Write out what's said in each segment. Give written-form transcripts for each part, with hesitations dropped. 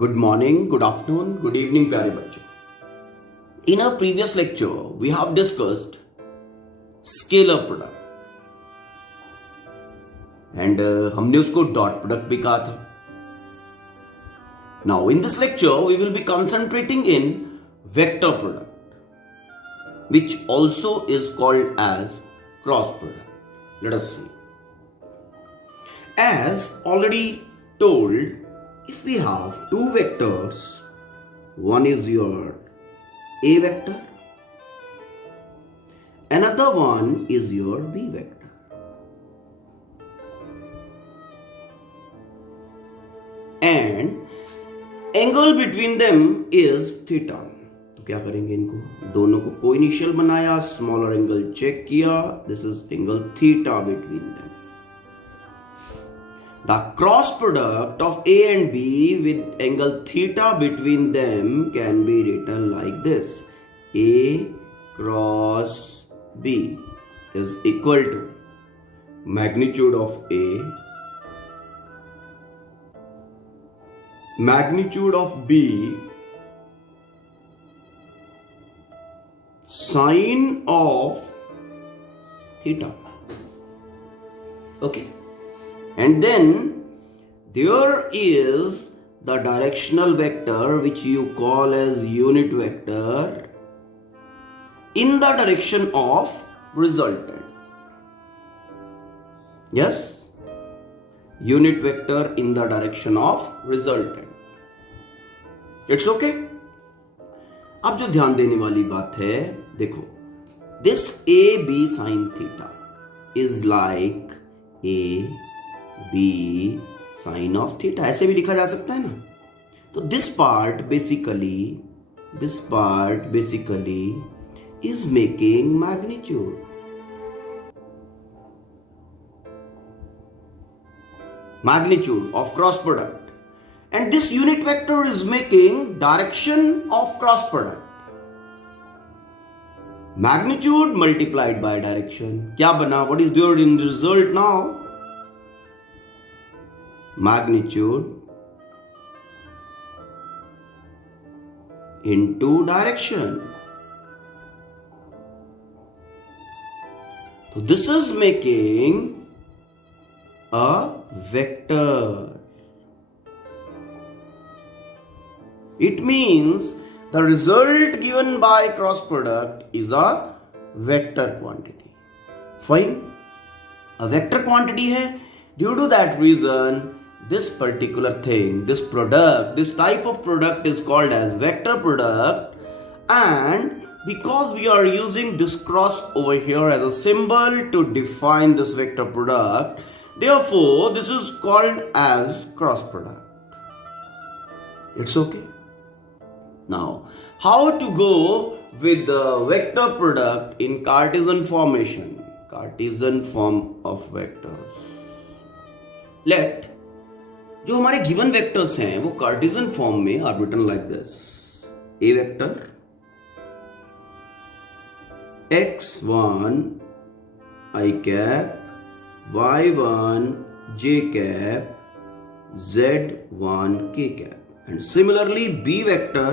Good morning, good afternoon, good evening प्यारे बच्चों. In our previous lecture, we have discussed scalar product and हमने उसको dot product भी कहा था. Now in this lecture, we will be concentrating in vector product, which also is called as cross product. Let us see. As already told, if we have two vectors, one is your A vector, another one is your B vector. And angle between them is theta. तो क्या करेंगे इनको दोनों को कोइनिशियल बनाया, smaller angle check किया, this is angle theta between them. The cross product of A and B with angle theta between them can be written like this. A cross B is equal to magnitude of A, magnitude of B, sine of theta. Okay. And then there is the directional vector which you call as unit vector in the direction of resultant. Yes? Unit vector in the direction of resultant. It's okay? अब जो ध्यान देने वाली बात है, देखो, this AB sin theta is like A B sin of theta, ऐसे भी लिखा जा सकता है ना. तो this part basically is making magnitude of cross product, and this unit vector is making direction of cross product. Magnitude multiplied by direction, क्या बना? What is there in the result now? Magnitude into direction. So this is making a vector. It means the result given by cross product is a vector quantity. Fine. A vector quantity है. Due to that reason, this particular thing, this product, this type of product is called as vector product, and because we are using this cross over here as a symbol to define this vector product, therefore this is called as cross product. It's okay. Now, how to go with the vector product in Cartesian formation, Cartesian form of vectors. Let जो हमारे given vectors हैं वो Cartesian form में are written like this. A vector x1 i cap, y1 j cap, z1 k cap, and similarly b vector.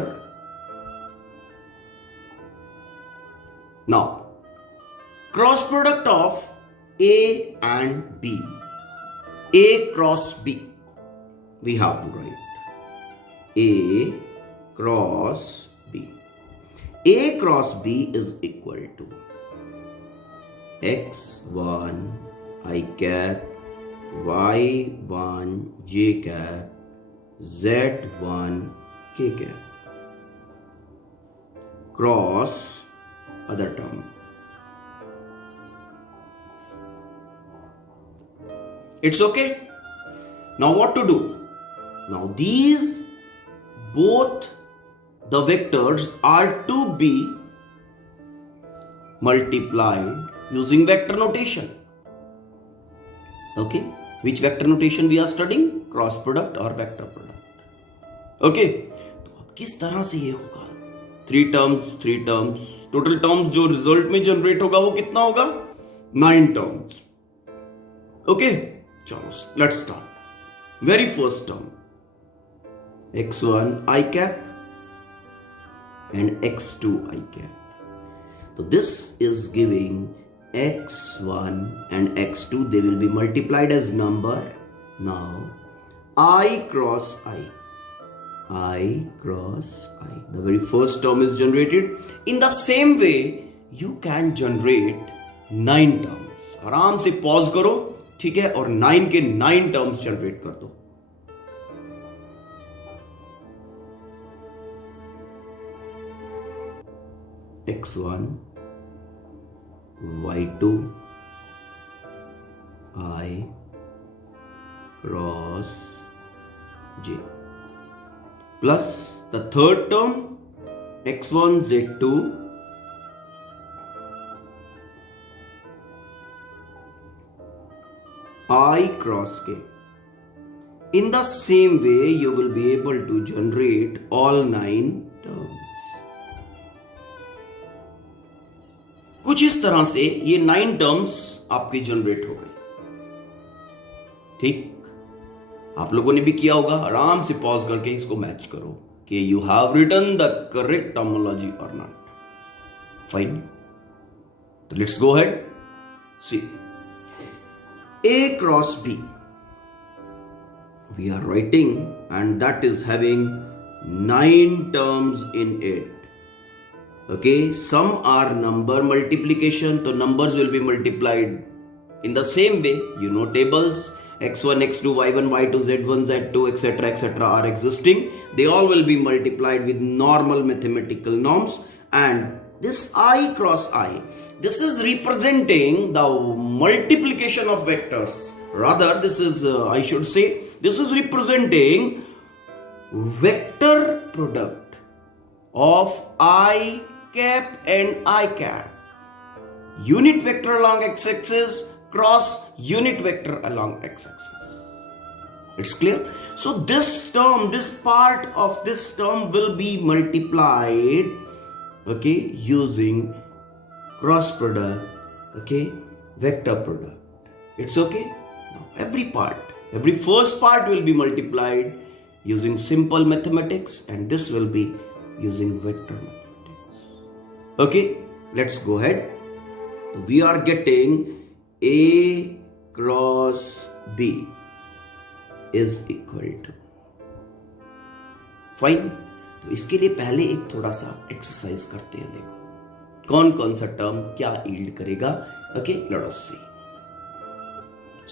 Now cross product of A and B, A cross B, we have to write A cross B. A cross B is equal to x1 i cap, y1 j cap, z1 k cap cross other term. It's okay. Now what to do? Now these both the vectors are to be multiplied using vector notation. Okay, which vector notation we are studying? Cross product or vector product. Okay, तो अब किस तरह से ये होगा? 3 terms, total terms जो result में generate होगा वो कितना होगा? 9 terms. Okay, चलो let's start. Very first term x1 I cap and x2 I cap. So this is giving x1 and x2, they will be multiplied as number. Now I cross I cross I, the very first term is generated. In the same way you can generate 9 terms. आराम से pause करो, ठीक है, और 9 के 9 terms generate कर दो. x1 y2 I cross j plus the third term x1 z2 I cross k. In the same way you will be able to generate all 9 terms. कुछ इस तरह से ये 9 टर्म्स आपके जनरेट हो गए. ठीक, आप लोगों ने भी किया होगा. आराम से पॉज करके इसको मैच करो कि you have written the correct terminology और नॉट. फाइन, तो let's go ahead. See, A cross B we are writing, and that is having 9 terms in it. Okay, some are number multiplication, so numbers will be multiplied in the same way. You know, tables x1, x2, y1, y2, z1, z2, etc., etc. are existing. They all will be multiplied with normal mathematical norms. And this I cross I, this is representing the multiplication of vectors. Rather, this is, I should say, this is representing vector product of I cap and I cap. Unit vector along x-axis cross unit vector along x-axis. It's clear? So this term, this part of this term will be multiplied, okay, using cross product, okay, vector product. It's okay? Now, every part, every first part will be multiplied using simple mathematics, and this will be using vector mathematics. Okay, let's go ahead. We are getting A cross B is equal to. Fine. तो इसके लिए पहले एक थोड़ा सा exercise करते हैं. देखो कौन कौन सा टर्म क्या यील्ड करेगा. ओके, लेट अस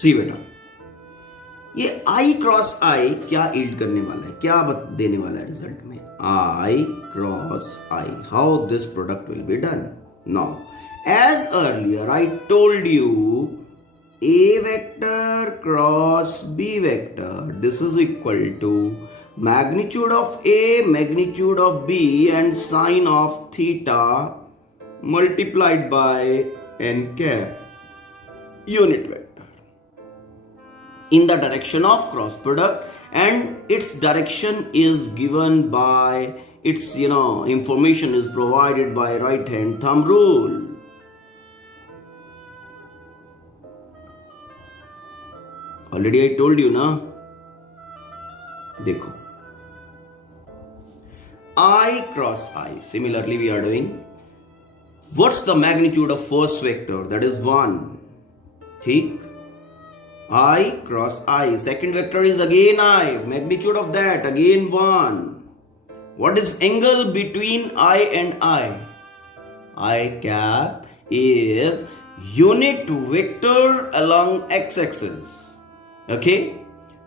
सी बेटा, ये I क्रॉस I क्या यील्ड करने वाला है, क्या देने वाला है रिजल्ट में. I cross I, how this product will be done. Now as earlier I told you, A vector cross B vector, this is equal to magnitude of A, magnitude of B, and sine of theta multiplied by n cap, unit vector, in the direction of cross product, and its direction is given by its, information is provided by right hand thumb rule. Already I told you na. देखो, I cross I. Similarly, we are doing. What's the magnitude of first vector? That is 1. ठीक. I cross I. Second vector is again I. Magnitude of that again 1. What is angle between I and I? I cap is unit vector along x-axis. Okay.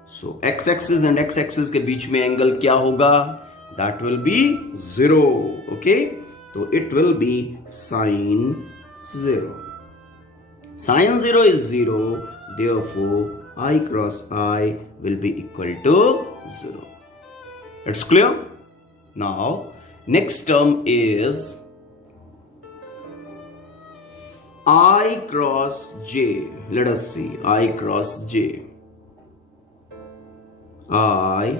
So x-axis and x-axis के बीच में angle क्या होगा? That will be 0. Okay. So it will be sine 0. Sine 0 is 0. Therefore, I cross I will be equal to 0. It's clear? Now, next term is I cross J. Let us see. I cross J. I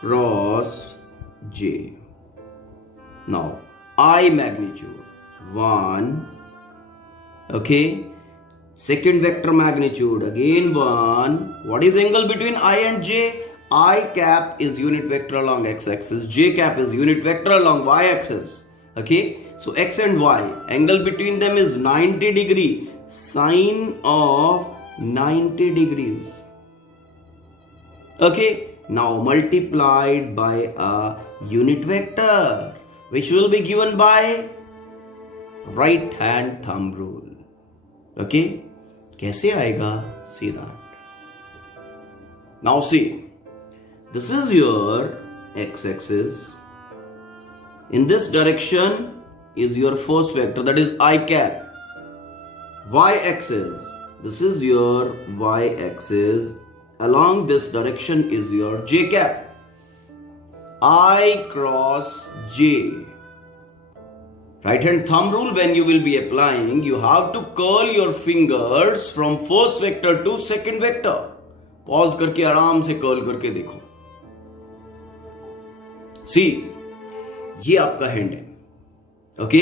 cross J. Now I magnitude 1. Okay. Second vector magnitude again 1. What is angle between I and J? I cap is unit vector along x-axis, j cap is unit vector along y-axis. Okay, so x and y, angle between them is 90 degree, sine of 90 degrees. Okay, now multiplied by a unit vector, which will be given by right hand thumb rule. Okay, कैसे आएगा? See that. Now see, this is your x-axis. In this direction is your first vector, that is I cap. Y-axis, this is your y-axis. Along this direction is your j cap. I cross j. Right hand thumb rule, when you will be applying, you have to curl your fingers from first vector to second vector. Pause करके आराम से curl करके देखो. सी, ये आपका hand है. Okay,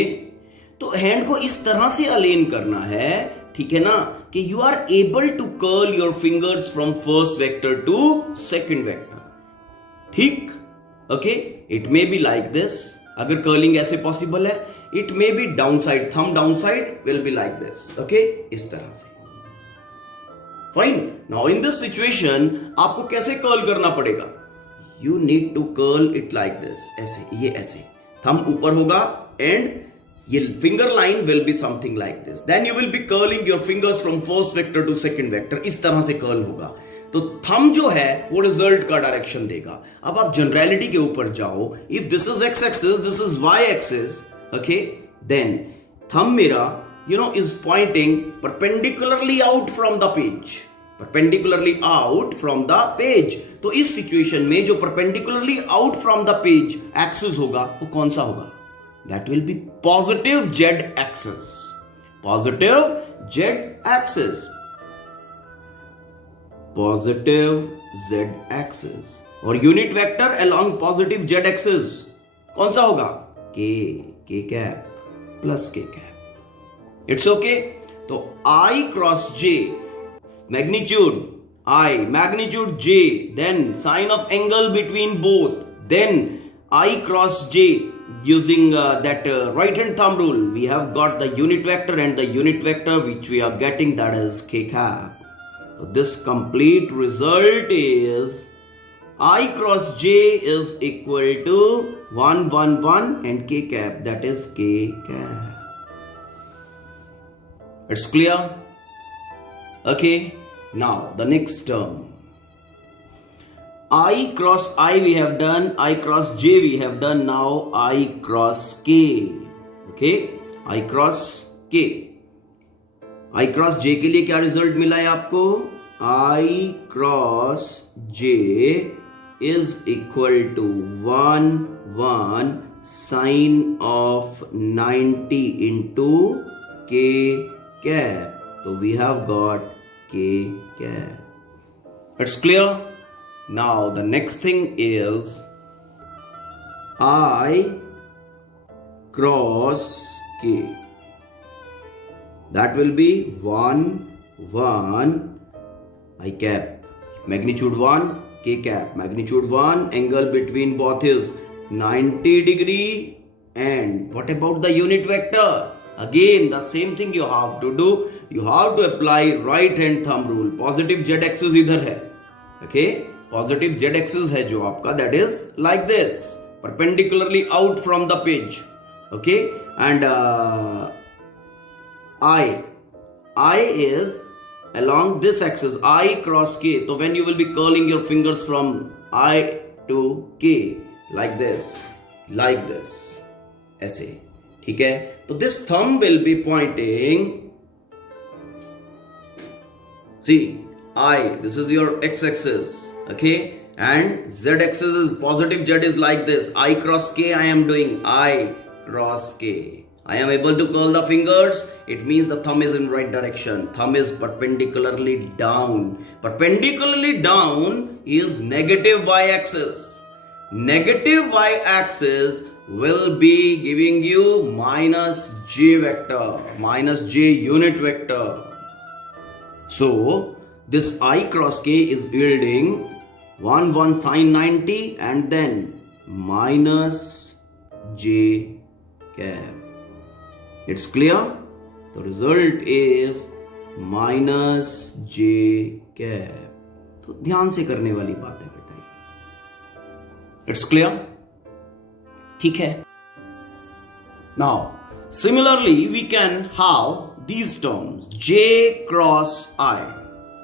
तो hand को इस तरह से अलेन करना है, ठीक है ना, कि you are able to curl your fingers from first vector to second vector. ठीक. Okay, it may be like this. अगर कर्लिंग ऐसे पॉसिबल है, it may be down side, thumb down side will be like this. Okay, इस तरह से. Fine. Now in this situation आपको कैसे curl करना पड़ेगा? You need to curl it like this. ऐसे, ये ऐसे, थंब ऊपर होगा एंड ये finger line will be something like this. Then you will be curling your fingers from first vector to second vector. इस तरह से कर्ल होगा. तो थंब जो है वो रिजल्ट का डायरेक्शन देगा. अब आप जनरलिटी के ऊपर जाओ. If this is X axis, this is Y axis, okay, then thumb मेरा is pointing perpendicularly out from the page. Perpendicularly out from the page. तो इस सिचुएशन में जो perpendicularly out from the page axis होगा वो कौन सा होगा? That will be positive z axis. Positive z axis. Positive z axis. और unit vector along positive z axis कौन सा होगा? k cap plus k cap. It's okay. तो I cross j, magnitude I, magnitude j, then sign of angle between both, then I cross j using that right hand thumb rule. We have got the unit vector, and the unit vector which we are getting, that is k cap. So this complete result is I cross j is equal to 1 1 1 and k cap, that is k cap. It's clear? Okay, now the next term. I cross I we have done, I cross j we have done, now I cross k. Okay, I cross k. I cross j के लिए क्या result मिला है आपको? I cross j is equal to 1 1 sine of 90 into k cap. So we have got k cap. It's clear? Now the next thing is I cross k. That will be 1 1 I cap, magnitude 1, k cap, magnitude 1, angle between both is 90 degree. And what about the unit vector? Again the same thing you have to do. You have to apply right hand thumb rule. Positive z axis इधर है. Okay, positive z axis है जो आपका, that is like this, perpendicularly out from the page. Okay, and I is along this axis, I cross k. So when you will be curling your fingers from I to k like this, ऐसे, ठीक है. तो this thumb will be pointing, see, I, this is your x-axis, okay, and z-axis is positive z is like this. I cross k, I am doing I cross k. I am able to curl the fingers. It means the thumb is in right direction. Thumb is perpendicularly down. Perpendicularly down is negative y-axis. Negative y-axis will be giving you minus j vector, minus j unit vector. So this I cross k is yielding 1 sin 90 and then minus j cap. It's clear? The result is minus j cap. तो ध्यान से करने वाली बात है बेटा ये. It's clear? ठीक है. Now similarly we can have these terms j cross I.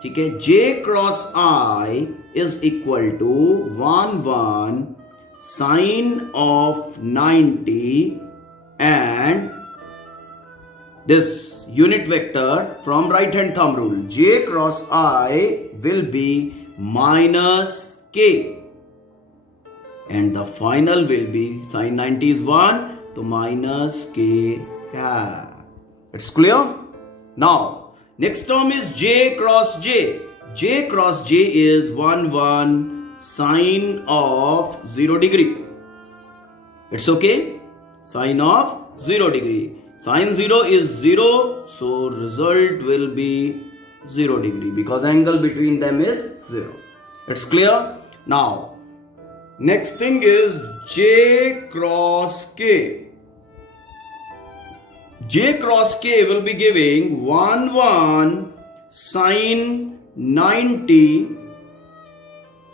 ठीक है, j cross I is equal to 1 sin of 90 and this unit vector from right hand thumb rule. J cross I will be minus k and the final will be sin 90 is 1 to minus k cap. It's clear? Now next term is j cross j. J cross j is 1 sin of 0 degree. It's okay? Sin of 0 degree. Sin 0 is 0, so result will be 0 degree because angle between them is 0. It's clear? Now next thing is j cross k. J cross k will be giving 1 sin 90,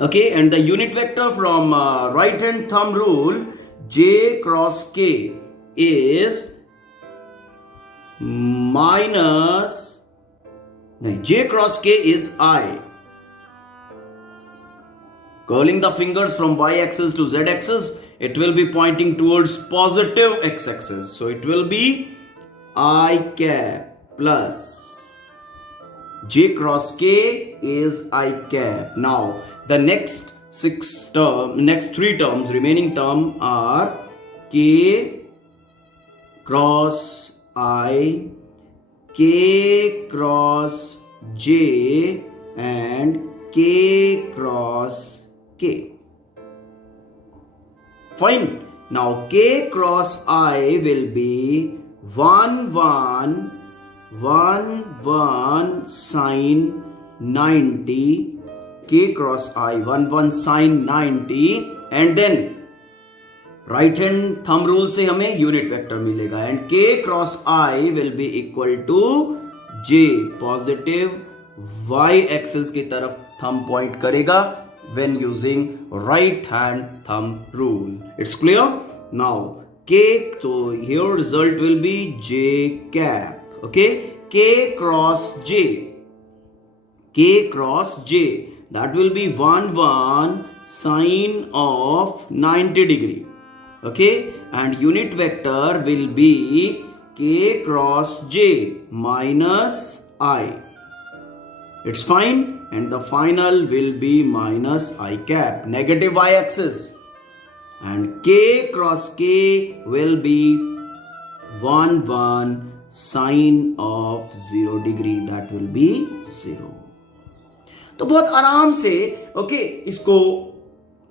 okay, and the unit vector from right hand thumb rule, j cross k is minus, j cross k is I. Curling the fingers from y axis to z axis, it will be pointing towards positive x axis, so it will be I cap plus j cross k is I cap. Now the next three terms, remaining term are k cross I, k cross j and k cross k. Fine. Now k cross I will be 1 sin 90, k cross I 1 sin 90 and then right hand thumb rule से हमें unit vector मिलेगा and k cross I will be equal to j, positive y axis की तरफ thumb point करेगा when using right hand thumb rule. It's clear? Now k, so here result will be j cap. Okay, k cross j, that will be 1 sin of 90 degree. Okay, and unit vector will be k cross j minus I. It's fine, and the final will be minus I cap, negative y axis. And k cross k will be 1 sin of 0 degree, that will be 0. तो बहुत आराम से okay इसको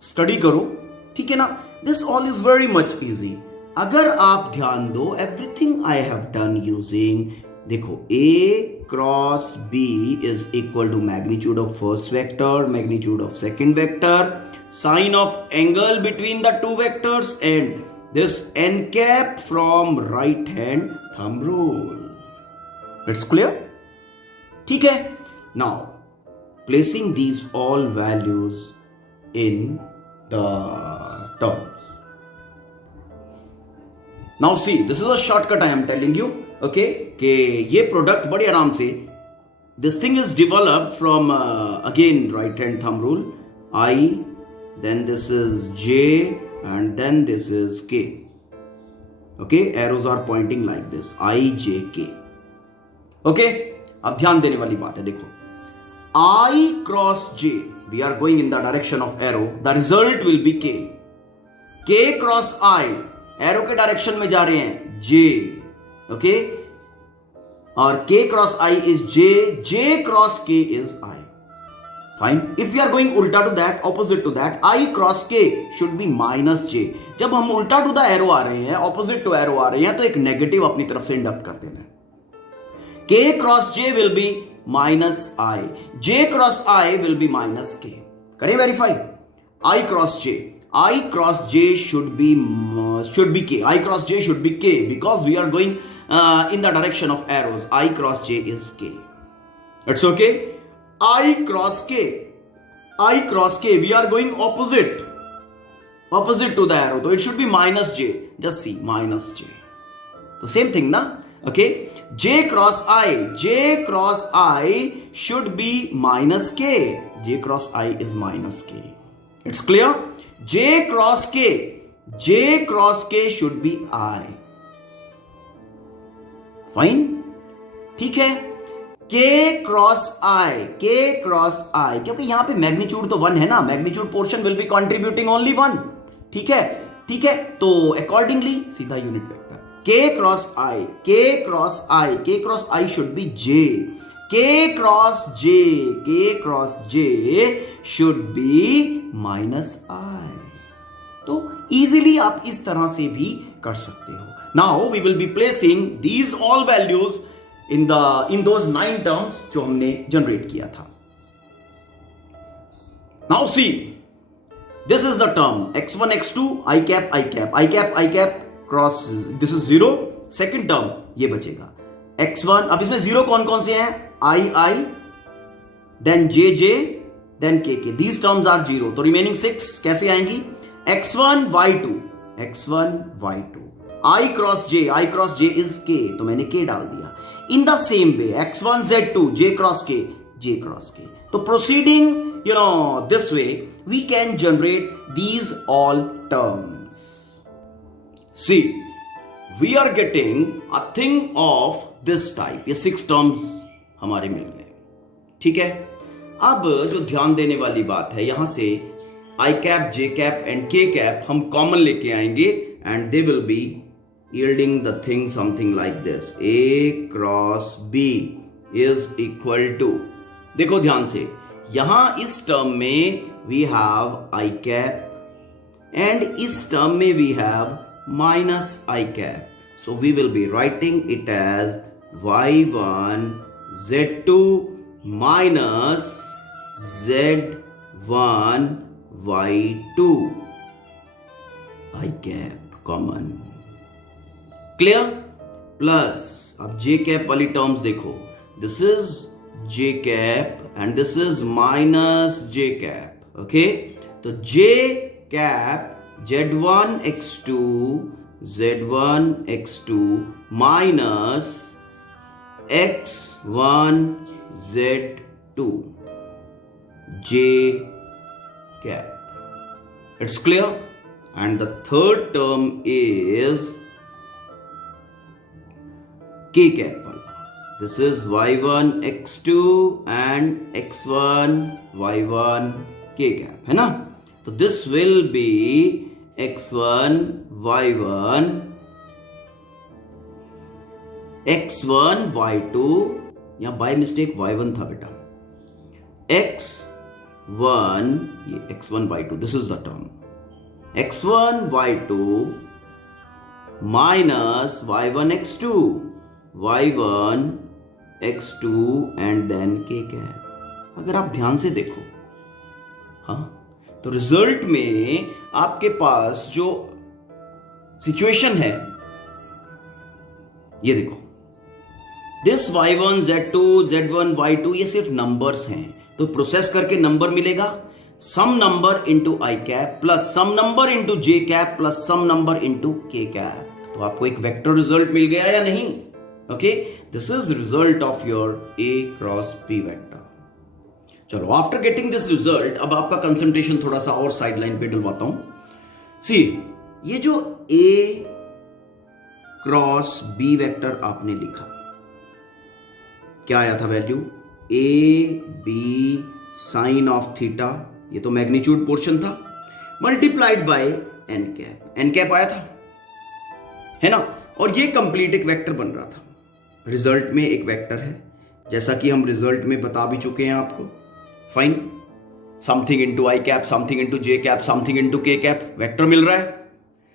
study करो, ठीक है ना. This all is very much easy. अगर आप ध्यान दो, everything I have done using, देखो a cross b is equal to magnitude of first vector, magnitude of second vector, sign of angle between the two vectors and this n cap from right hand thumb rule. It's clear? ठीक है. Now placing these all values in the terms. Now see, this is a shortcut I am telling you. Okay, कि ये product बड़े आराम से, this thing is developed from again right hand thumb rule, I, then this is j and then this is k. Okay, arrows are pointing like this, I, j, k. Okay, अब ध्यान देने वाली बात है. देखो, I cross j, we are going in the direction of arrow, the result will be k. K cross I, arrow के direction में जा रहे हैं j. Okay, और k cross I is j, j cross k is I. Fine. If we are going ulta to that, opposite to that, I cross k should be minus j. जब हम उल्टा to the arrow आ रहे हैं, opposite to arrow आ रहे हैं, तो एक negative अपनी तरफ से इंडक्ट कर देना है. k cross j will be minus I, j cross I will be minus k. करें verify. I cross j. I cross j should be k. I cross j should be k because we are going in the direction of arrows. I cross j is k. It's okay. I cross k. I cross k. We are going opposite to the arrow. So it should be minus j. Just see minus j. So same thing, na? Okay. J cross I should be minus k. J cross I is minus k. It's clear? J cross k should be I. Fine? ठीक है. K cross I, क्योंकि यहां पे magnitude तो 1 है ना, magnitude portion will be contributing only 1. ठीक है. तो अकॉर्डिंगली सीधा unit vector K cross I should be J. K cross J should be minus I. तो इजीली आप इस तरह से भी कर सकते हो. Now we will be placing these all values in those 9 terms जो हमने जनरेट किया था. Now see, this is the term x1 x2 i cap cross, this is 0. Second term ये बचेगा x1. अब इसमें 0 कौन कौन से हैं? I, then j, then k. These terms are 0. तो remaining 6 कैसे आएंगी? x1 y2. I cross j is k. तो मैंने k डाल दिया. In the same way, x1 z2 j cross k. तो proceeding, this way, we can generate these all terms. See, we are getting a thing of this type. ये 6 terms हमारे मिल गए. ठीक है. अब जो ध्यान देने वाली बात है, यहां से I cap, J cap and K cap हम कॉमन लेके आएंगे and they will be yielding the thing something like this. A cross B is equal to, देखो ध्यान से, यहां इस टर्म में we have I cap and इस टर्म में we have minus I cap. So we will be writing it as y1 z2 minus z1 y2 I cap common. Clear? Plus अब j cap वाली terms देखो, this is j cap and this is minus j cap. Okay, तो j cap z1 x2 minus x1 z2 j cap. It's clear? And the third term is k cap wala. This is y1 x2 and x1 y1 k cap, है ना? So this will be x1 y1 y2, यहां by mistake y1 था बेटा, x1, ये x1 y2, this is the term x1 y2 minus y1 x2 y1 x2 and then k cap. अगर आप ध्यान से देखो, हाँ, तो रिजल्ट में आपके पास जो सिचुएशन है, ये देखो, this y1 z2 z1 y2 ये सिर्फ नंबर्स हैं. तो प्रोसेस करके नंबर मिलेगा, some number into I cap plus some number into J cap plus some number into K cap. तो आपको एक वेक्टर रिजल्ट मिल गया या नहीं? Okay, this is result of your A cross B vector. चलो, आफ्टर गेटिंग दिस रिजल्ट, अब आपका कंसंट्रेशन थोड़ा सा और साइड लाइन पे डलवाता हूं. सी, ये जो ए क्रॉस बी वेक्टर आपने लिखा, क्या आया था value? A B sine of theta, ये तो मैग्नीट्यूड पोर्शन था, multiplied by N cap. N cap आया था, है ना? और ये कंप्लीट एक वेक्टर बन रहा था. रिजल्ट में एक वेक्टर है, जैसा कि हम रिजल्ट में बता भी चुके हैं आपको. Fine, something into I cap, something into J cap, something into K cap, vector मिल रहा है.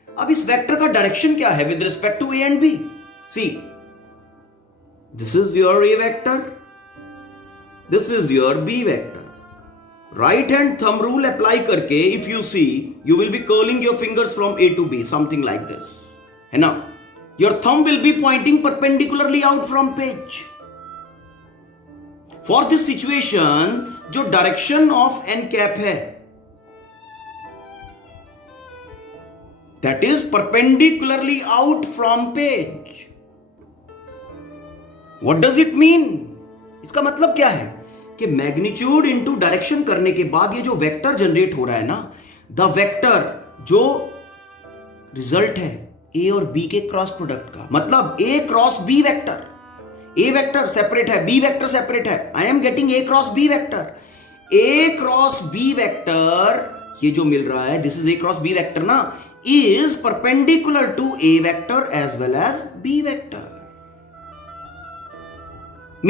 अब इस वेक्टर का डायरेक्शन क्या है with respect to A and B? See, this is your A vector, this is your b vector. Right hand thumb rule apply करके if you see, you will be curling your fingers from A to B, something like this, है ना. Your thumb will be pointing perpendicularly out from page. For this situation जो direction of N cap है that is perpendicularly out from page. What does it mean? इसका मतलब क्या है कि magnitude into direction करने के बाद ये जो वेक्टर जनरेट हो रहा है ना, द वेक्टर जो रिजल्ट है ए और बी के क्रॉस प्रोडक्ट का, मतलब A cross B vector. A vector separate है, बी वेक्टर सेपरेट है. I am getting A cross B vector. A cross B vector ये जो मिल रहा है, this is A cross B vector ना, is perpendicular to A vector as well as B vector.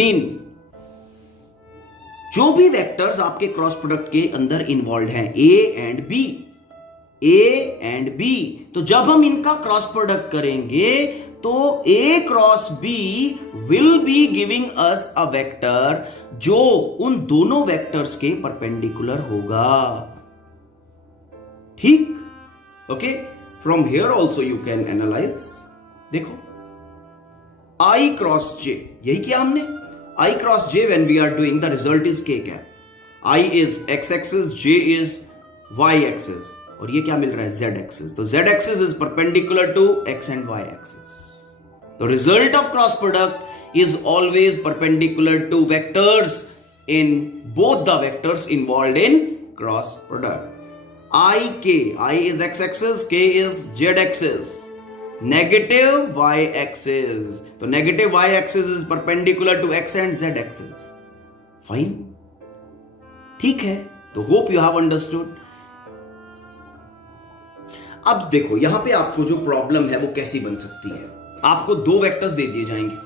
Mean जो भी vectors आपके क्रॉस प्रोडक्ट के अंदर इन्वॉल्व हैं, A and B, A and B, तो जब हम इनका क्रॉस प्रोडक्ट करेंगे तो A cross B will be giving us a vector जो उन दोनों वेक्टर्स के परपेंडिकुलर होगा. ठीक. Okay, from here also you can analyze. देखो, I cross J, यही किया हमने. I cross J when we are doing, the result is K cap. I is X axis, J is Y axis, और ये क्या मिल रहा है? Z axis. तो Z axis is perpendicular to X and Y axis. The result of cross product is always perpendicular to vectors in both the vectors involved in cross product. I is x axis, K is z axis, negative y axis. तो negative y axis is perpendicular to x and z axis. Fine. ठीक है. तो hope you have understood. अब देखो यहां पे आपको जो प्रॉब्लम है वो कैसी बन सकती है. आपको दो वेक्टर्स दे दिए जाएंगे.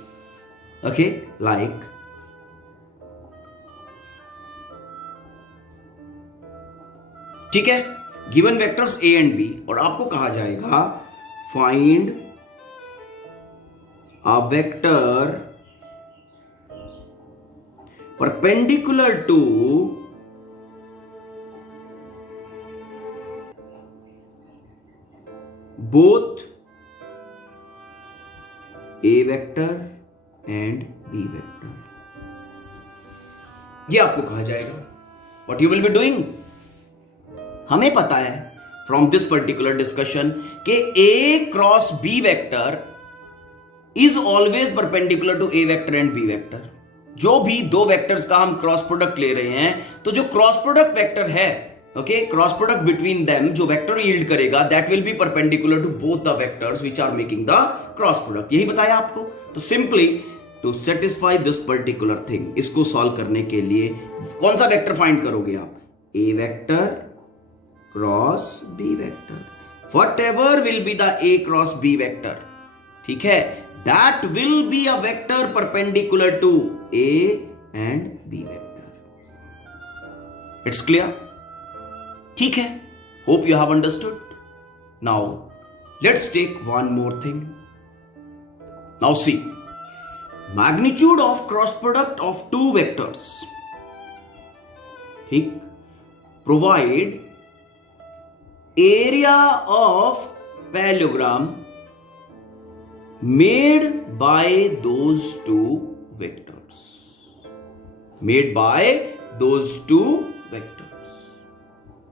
ओके, लाइक ठीक है, given vectors A and B, और आपको कहा जाएगा find a vector perpendicular to both A vector and B vector. ये आपको कहा जाएगा. What you will be doing? हमें पता है फ्रॉम दिस पर्टिकुलर डिस्कशन कि A cross B vector is always perpendicular to A vector and B vector. जो भी दो वेक्टर्स का हम क्रॉस प्रोडक्ट ले रहे हैं, तो जो क्रॉस प्रोडक्ट वेक्टर है, okay, cross product between them जो वेक्टर यील्ड करेगा that will be perpendicular to both the vectors which are making the cross product. यही बताया आपको. तो simply to satisfy this particular thing, इसको सॉल्व करने के लिए कौन सा वेक्टर फाइंड करोगे आप? A vector cross B vector. whatever will be the A cross B vector, ठीक है, that will be a vector perpendicular to A and B vector. It's clear? ठीक है, hope you have understood. Now let's take one more thing. Now see, magnitude of cross product of two vectors, ठीक, provide area of parallelogram made by those two vectors. Made by those two vectors.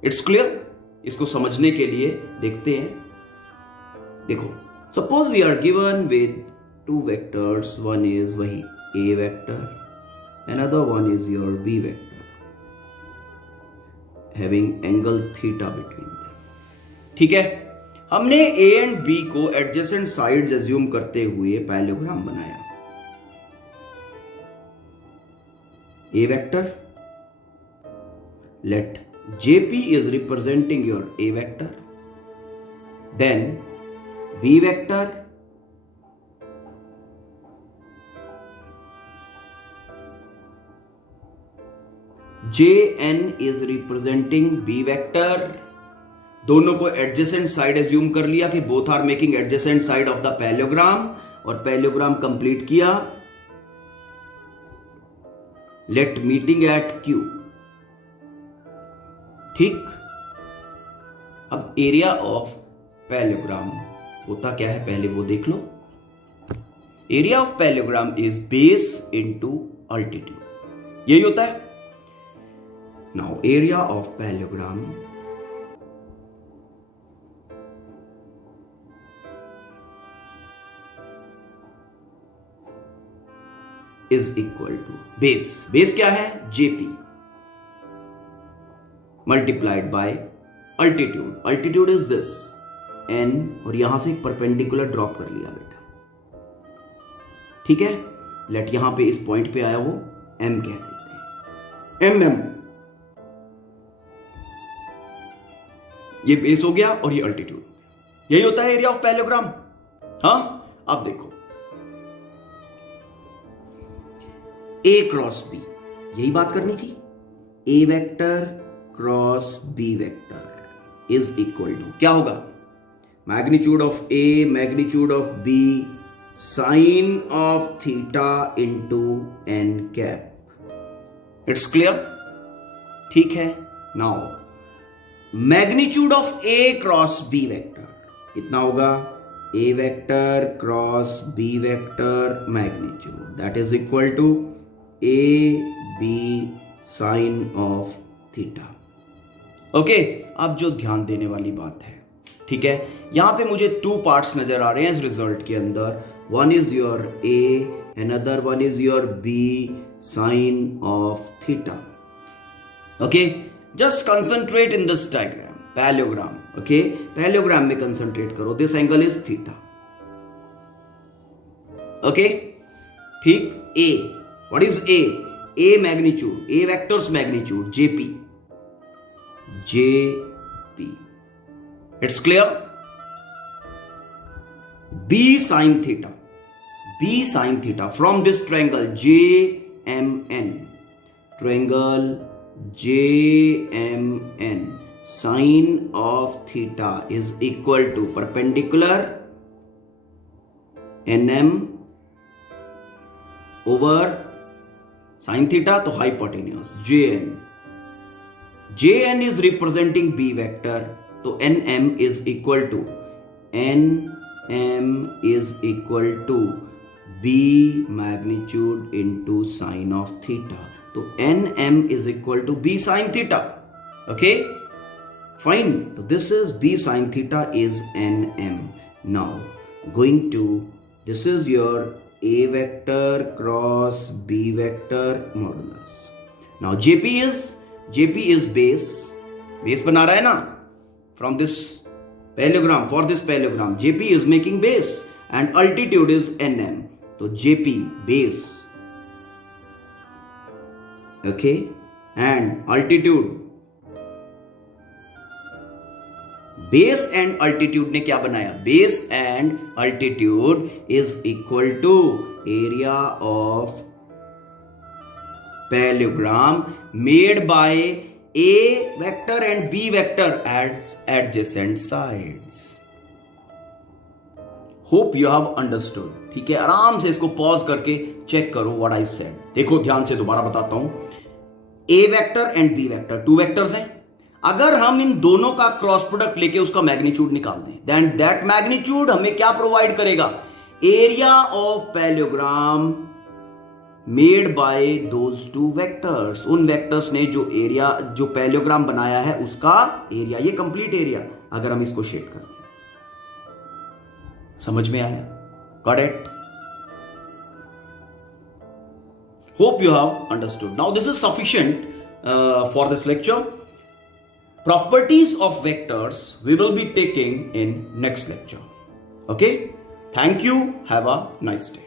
It's clear? इसको समझने के लिए देखते हैं. देखो, suppose we are given with two vectors. One is वही A vector, another one is your B vector, having angle theta between them. ठीक है, हमने A एंड B को एडजेसेंट साइड्स एज्यूम करते हुए पैरेललोग्राम बनाया. A vector, let JP is representing your A vector, then B vector, JN is representing B vector. दोनों को adjacent side assume कर लिया कि both are making adjacent side of the parallelogram, और parallelogram complete किया. Let meeting at Q. ठीक। अब area of parallelogram होता क्या है पहले वो देख लो। Area of parallelogram is base into altitude, यही होता है। Now area of parallelogram is equal to base, base क्या है JP multiplied by altitude, altitude is this N, और यहां से एक परपेंडिकुलर ड्रॉप कर लिया बेटा, ठीक है। लेट यहां पे इस पॉइंट पे आया वो एम कह देते हैं, एम, ये बेस हो गया और ये अल्टीट्यूड, यही होता है एरिया ऑफ पैरेललोग्राम। हाँ अब देखो ए क्रॉस बी, यही बात करनी थी। A vector cross B vector is equal to क्या होगा, magnitude of A magnitude of B sine of theta into N cap. It's clear, ठीक है। Now magnitude of A cross B vector कितना होगा, A vector cross B vector magnitude that is equal to A B sine of theta. Okay, अब जो ध्यान देने वाली बात है, ठीक है, यहां पे मुझे 2 पार्ट्स नजर आ रहे हैं इस रिजल्ट के अंदर। One is your A, another one is your B sine of theta. Okay, just concentrate in this diagram, parallelogram. Okay, parallelogram में कंसंट्रेट करो, this angle is theta. Okay, ठीक। A, what is A, A magnitude, A vectors magnitude JP, JP, it's clear. B sin theta, B sin theta from this triangle JMN, triangle JMN, sin of theta is equal to perpendicular NM over sin theta तो hypotenuse JN, JN is representing B vector तो NM is equal to NM is equal to B magnitude into sin of theta. तो NM is equal to B sin theta. Okay, fine. So this is B sin theta is NM. Now going to, this is your A vector cross B vector modulus. Now JP is base, base बना रहा है ना from this parallelogram, for this parallelogram JP is making base and altitude is NM, so JP base, okay, and altitude, base and altitude ने क्या बनाया, base and altitude is equal to area of parallelogram made by A vector and B vector as adjacent sides. Hope you have understood. ठीक है, आराम से इसको pause करके check करो what I said. देखो ध्यान से दोबारा बताता हूं। A vector and B vector 2 vectors हैं। अगर हम इन दोनों का क्रॉस प्रोडक्ट लेके उसका मैग्नीट्यूड निकाल दें, देन दैट मैग्नीट्यूड हमें क्या प्रोवाइड करेगा, area of parallelogram made by those 2 vectors. उन वेक्टर्स ने जो एरिया, जो पैरेललोग्राम बनाया है उसका एरिया, ये कंप्लीट एरिया अगर हम इसको शेड कर दें। समझ में आया? Got it? Hope you have understood. Now this is sufficient for this lecture. Properties of vectors we will be taking in next lecture. Okay, thank you, have a nice day.